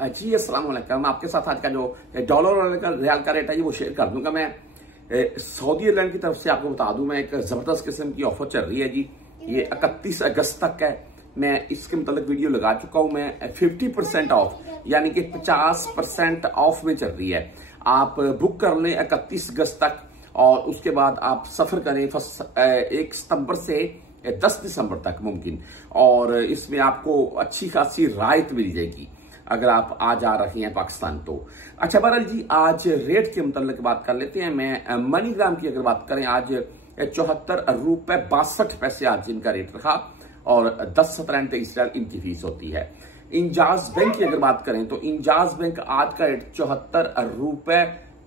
जी अस्सलाम वालेकुम। आपके साथ आज का जो डॉलर और रियाल का रेट है वो शेयर कर दूंगा। मैं सऊदी एयरलाइन की तरफ से आपको बता दूं, मैं एक जबरदस्त किस्म की ऑफर चल रही है जी। ये 31 अगस्त तक है। मैं इसके मतलब वीडियो लगा चुका हूं। मैं 50% ऑफ यानी कि 50% ऑफ में चल रही है। आप बुक कर लें 31 अगस्त तक और उसके बाद आप सफर करें 1 सितंबर से 10 दिसंबर तक मुमकिन। और इसमें आपको अच्छी खासी राहत मिल जाएगी अगर आप आ जा रहे हैं पाकिस्तान तो। अच्छा बहरहाल जी, आज रेट के मतलब बात कर लेते हैं। मैं मनीग्राम की अगर बात करें, आज 74 रुपए 62 पैसे आज इनका रेट रहा और 10.17 इनकी फीस होती है। इंजाज बैंक की अगर बात करें तो इंजाज बैंक आज का रेट 74 रुपए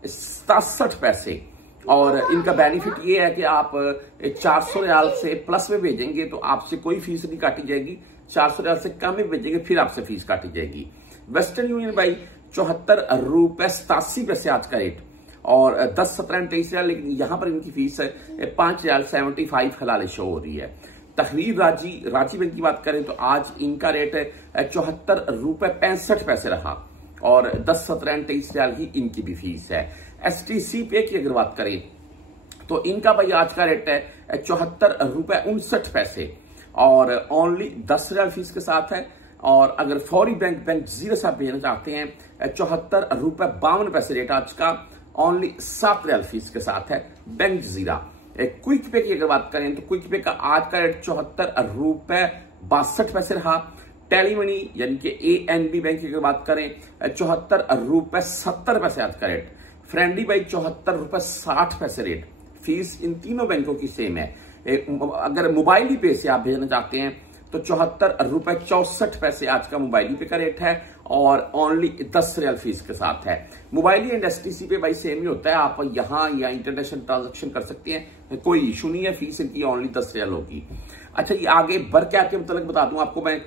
67 पैसे और इनका बेनिफिट ये है कि आप 400 रियाल से प्लस में भेजेंगे तो आपसे कोई फीस नहीं काटी जाएगी। 400 रियाल से कम में भेजेंगे फिर आपसे फीस काटी जाएगी। वेस्टर्न यूनियन भाई 74 रुपए 87 पैसे आज का रेट और 10.17 रियाल, लेकिन यहां पर इनकी फीस है 5 रियाल 75 हलाल शो हो रही है। तहरीर राजी बैंक की बात करें तो आज इनका रेट है 74 रुपए 65 पैसे रहा और 10.17 रियाल ही इनकी भी फीस है। STC पे की अगर बात करें तो इनका भाई आज का रेट है 74 रुपए 59 पैसे और ओनली 10 रियाल फीस के साथ है। और अगर फौरी बैंक जीरो से आप भेजना चाहते हैं 74 रुपए 52 पैसे रेट आज का, ओनली 7 रियाल फीस के साथ है बैंक जीरा। क्विक पे की अगर बात करें तो क्विक पे का आज का रेट 74 रुपए 62 पैसे रहा। टेलीमनी यानी कि ANB बैंक की अगर बात करें 74 रुपए 70 पैसे आज का रेट। फ्रेंडली बाई 74 रुपए 60 पैसे रेट। फीस इन तीनों बैंकों की सेम है। अगर मोबाइल पे से आप भेजना चाहते हैं तो 74 रुपए 64 पैसे आज का मोबाइल पे का रेट है और ओनली 10 रियाल फीस के साथ है। मोबाइल एंड STC पे भाई सेम ही होता है। आप यहां या इंटरनेशनल ट्रांजेक्शन कर सकते हैं, कोई इशू नहीं है। फीस इनकी ओनली 10 रियाल होगी। अच्छा ये आगे बरकैप के मतलब बता दूं आपको मैं।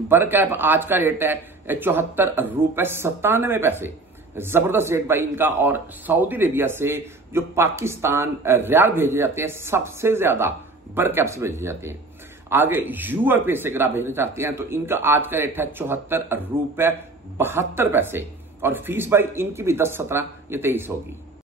बरकैप आज का रेट है 74 रुपए 97 पैसे। जबरदस्त रेट भाई इनका। और सऊदी अरेबिया से जो पाकिस्तान रियाल भेजे जाते हैं सबसे ज्यादा बरकैप से भेजे जाते हैं। आगे URP से अगर आप भेजना चाहते हैं तो इनका आज का रेट है 74 रुपए 72 पैसे और फीस भाई इनकी भी 10, 17 या 23 होगी।